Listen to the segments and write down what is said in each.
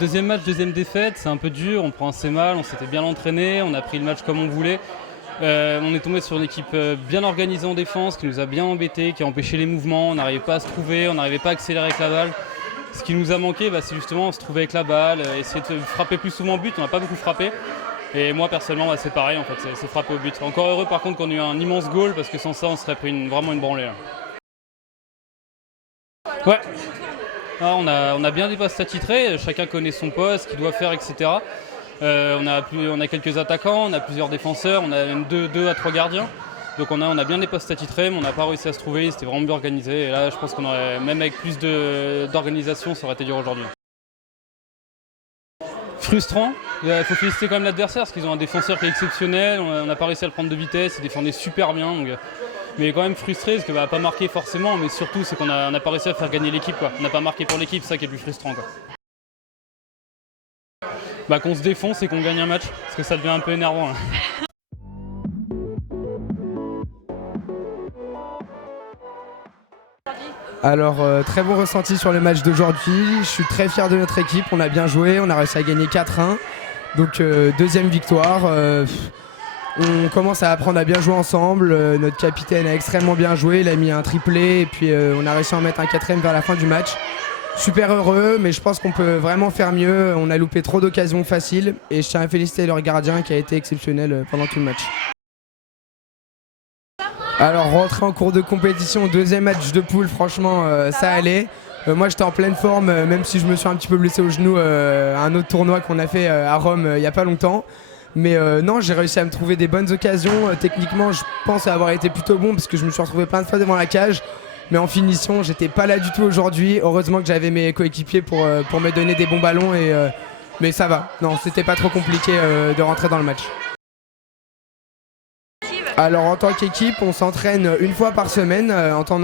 Deuxième match, deuxième défaite, c'est un peu dur, on prend assez mal, on s'était bien entraîné, on a pris le match comme on voulait. On est tombé sur une équipe bien organisée en défense, qui nous a bien embêtés, qui a empêché les mouvements, on n'arrivait pas à se trouver, on n'arrivait pas à accélérer avec la balle. Ce qui nous a manqué, c'est justement se trouver avec la balle, essayer de frapper plus souvent au but, on n'a pas beaucoup frappé. Et moi personnellement c'est pareil, en fait, c'est frapper au but. Encore heureux par contre qu'on ait eu un immense goal, parce que sans ça on serait pris vraiment une branlée là. Ouais. Ah, on a bien des postes attitrés, chacun connaît son poste, ce qu'il doit faire, etc. On a quelques attaquants, on a plusieurs défenseurs, on a même 2 à 3 gardiens. Donc on a bien des postes attitrés, mais on n'a pas réussi à se trouver, c'était vraiment bien organisé. Et là, je pense qu'on aurait, même avec plus d'organisation, ça aurait été dur aujourd'hui. Frustrant, il faut féliciter quand même l'adversaire, parce qu'ils ont un défenseur qui est exceptionnel, on n'a pas réussi à le prendre de vitesse, il défendait super bien. Donc, mais quand même frustré, parce qu'on n'a pas marqué forcément, mais surtout c'est qu'on n'a pas réussi à faire gagner l'équipe. On n'a pas marqué pour l'équipe, c'est ça qui est le plus frustrant. Qu'on se défonce et qu'on gagne un match, parce que ça devient un peu énervant. Là. Alors, très bon ressenti sur le match d'aujourd'hui. Je suis très fier de notre équipe, on a bien joué, on a réussi à gagner 4-1. Donc, deuxième victoire. On commence à apprendre à bien jouer ensemble. Notre capitaine a extrêmement bien joué, il a mis un triplé et puis on a réussi à en mettre un 4e vers la fin du match. Super heureux, mais je pense qu'on peut vraiment faire mieux. On a loupé trop d'occasions faciles et je tiens à féliciter leur gardien qui a été exceptionnel pendant tout le match. Alors rentrer en cours de compétition, deuxième match de poule, franchement ça allait. Moi j'étais en pleine forme, même si je me suis un petit peu blessé au genou à un autre tournoi qu'on a fait à Rome il n'y a pas longtemps. Mais non, j'ai réussi à me trouver des bonnes occasions. Techniquement, je pense avoir été plutôt bon parce que je me suis retrouvé plein de fois devant la cage. Mais en finition, j'étais pas là du tout aujourd'hui. Heureusement que j'avais mes coéquipiers pour me donner des bons ballons. Mais ça va. Non, c'était pas trop compliqué de rentrer dans le match. Alors en tant qu'équipe, on s'entraîne une fois par semaine en temps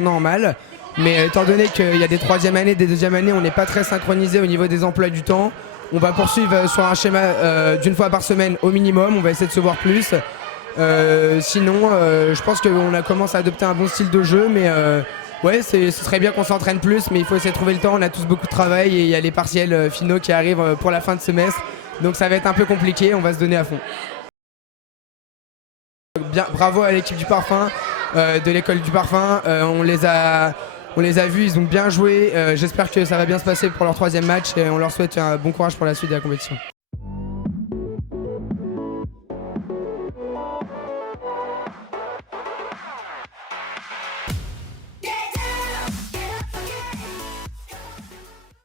normal. Mais étant donné qu'il y a des troisième années, des deuxième années, on n'est pas très synchronisé au niveau des emplois du temps. On va poursuivre sur un schéma d'une fois par semaine au minimum, on va essayer de se voir plus. Sinon, je pense qu'on a commencé à adopter un bon style de jeu, mais ouais, ce serait bien qu'on s'entraîne plus, mais il faut essayer de trouver le temps, on a tous beaucoup de travail et il y a les partiels finaux qui arrivent pour la fin de semestre, donc ça va être un peu compliqué, on va se donner à fond. Bien, bravo à l'équipe du Parfum, de l'école du Parfum, on les a vus, ils ont bien joué. J'espère que ça va bien se passer pour leur troisième match et on leur souhaite un bon courage pour la suite de la compétition.